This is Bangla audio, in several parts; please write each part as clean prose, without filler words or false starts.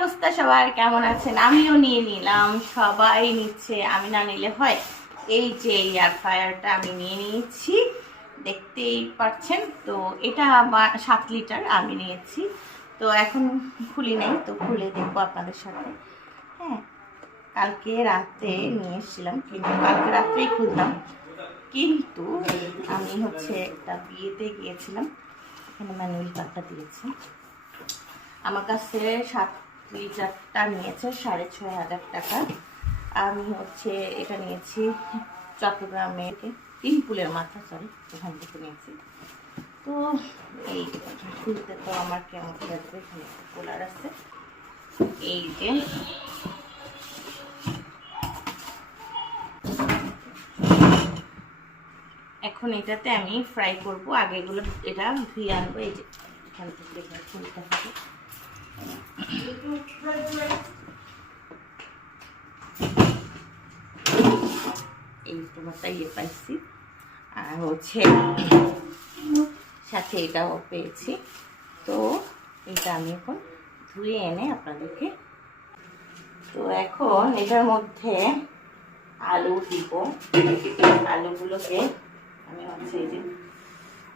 অবস্থা সবার? কেমন আছেন? আমিও নিয়ে নিলাম, সবাই নিচ্ছে, আমি না নিলে হয়। এই যে এয়ার ফ্রায়ারটা আমি নিয়ে নিয়েছি, দেখতেই পাচ্ছেন। তো এটা আমার 7 লিটার আমি নিয়েছি। তো এখন খুলি নাই, তো খুলে দেখবো আপনাদের সাথে। হ্যাঁ, কালকে রাতে নিয়ে এসেছিলাম, কিন্তু কালকে রাত্রেই খুলতাম, কিন্তু আমি হচ্ছে একটা বিয়েতে গিয়েছিলাম, এখানে ম্যানুয়াল কার্ডটা দিয়েছি। আমার কাছে 7 লিটারটা নিয়েছে 6,500 টাকা। আমি হচ্ছে এটা নিয়েছি চট্টগ্রামে, তিনপুলের মাথা, সরি, ওখান থেকে নিয়েছি। তো এই খুলতে তো আমার কেমন লাগবে, এখানে একটা কোলার আছে। এই যে এখন এটাতে আমি ফ্রাই করব। আগে এগুলো এটা ধুয়ে আনবো। এই যে এখান থেকে খুলতে হবে। এই তোমারটা পাইছি, আর হচ্ছে সাথে এটাও পেয়েছি। তো এটা আমি এখন ধুয়ে এনে আপনাদেরকে, তো এখন এটার মধ্যে আলু দিব। আলুগুলোকে আমি হচ্ছে এই যে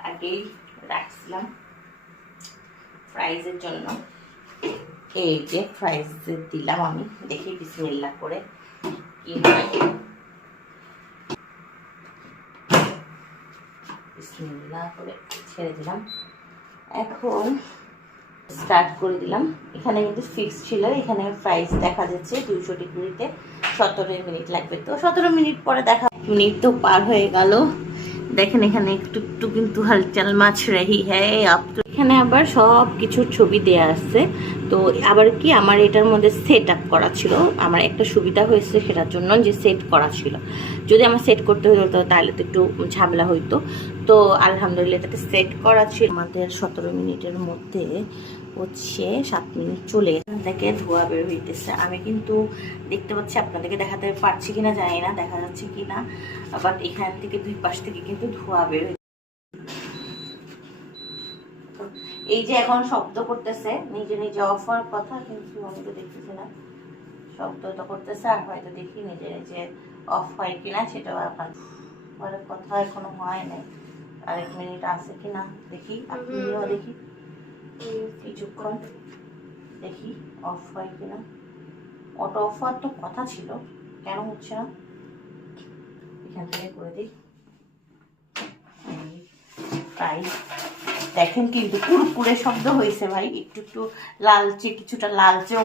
আগেই রাখছিলাম ফ্রাইজের জন্য। এই যে ফ্রাইজ দিলাম আমি, দেখি বিসমিল্লাহ করে কি হয়। বিসমিল্লাহ করে ছেড়ে দিলাম, এখন স্টার্ট করে দিলাম। এখানে কিন্তু ফিক্স ছিল, এখানে প্রাইস দেখা যাচ্ছে 200 ডিগ্রিতে 17 মিনিট লাগবে। তো 17 মিনিট পরে দেখা, মিনিট তো পার হয়ে গেল। দেখেন এখানে একটু একটু কিন্তু হালচাল মাছ রহি হ্যাঁ। এখানে আবার সব কিছুর ছবি দেয়া আছে। তো আবার কি আমার এটার মধ্যে সেট আপ করা ছিল, আমার একটা সুবিধা হয়েছে সেটার জন্য, যে সেট করা ছিল। যদি আমার সেট করতে হতো তাহলে তো একটু ঝামেলা হইতো। তো আলহামদুলিল্লাহ এটাতে সেট করা ছিল। আমাদের 17 মিনিটের মধ্যে হচ্ছে 7 মিনিট চলে, এখান থেকে ধোয়া বের হইতেছে। আমি কিন্তু দেখতে পাচ্ছি, আপনাদেরকে দেখাতে পারছি কিনা জানি না, দেখা যাচ্ছে কিনা, বাট এখান থেকে দুই পাশ থেকে কিন্তু ধোয়া বের হইতেছে। এই যে এখন শব্দ করতেছে, নিজে নিজে অফ হওয়ার কথা, কিন্তু আমি তো দেখতেছি না। শব্দ তো করতেছে, আর হয়তো দেখি নিজে নিজে অফ হয় কিনা, সেটাও আপনার কথা এখনো হয় নাই। আর 1 মিনিট আছে কিনা দেখি, আপনিও দেখি কিছুক্ষণ, দেখি অফ হয় কিনা। অটো অফ হওয়ার তো কথা ছিল, কেন হচ্ছে না? এখান থেকে করে দিই। তাই দেখেন কিন্তু কুরকুরে শব্দ হয়েছে ভাই, একটু একটু লালচে, কিছুটা লালচে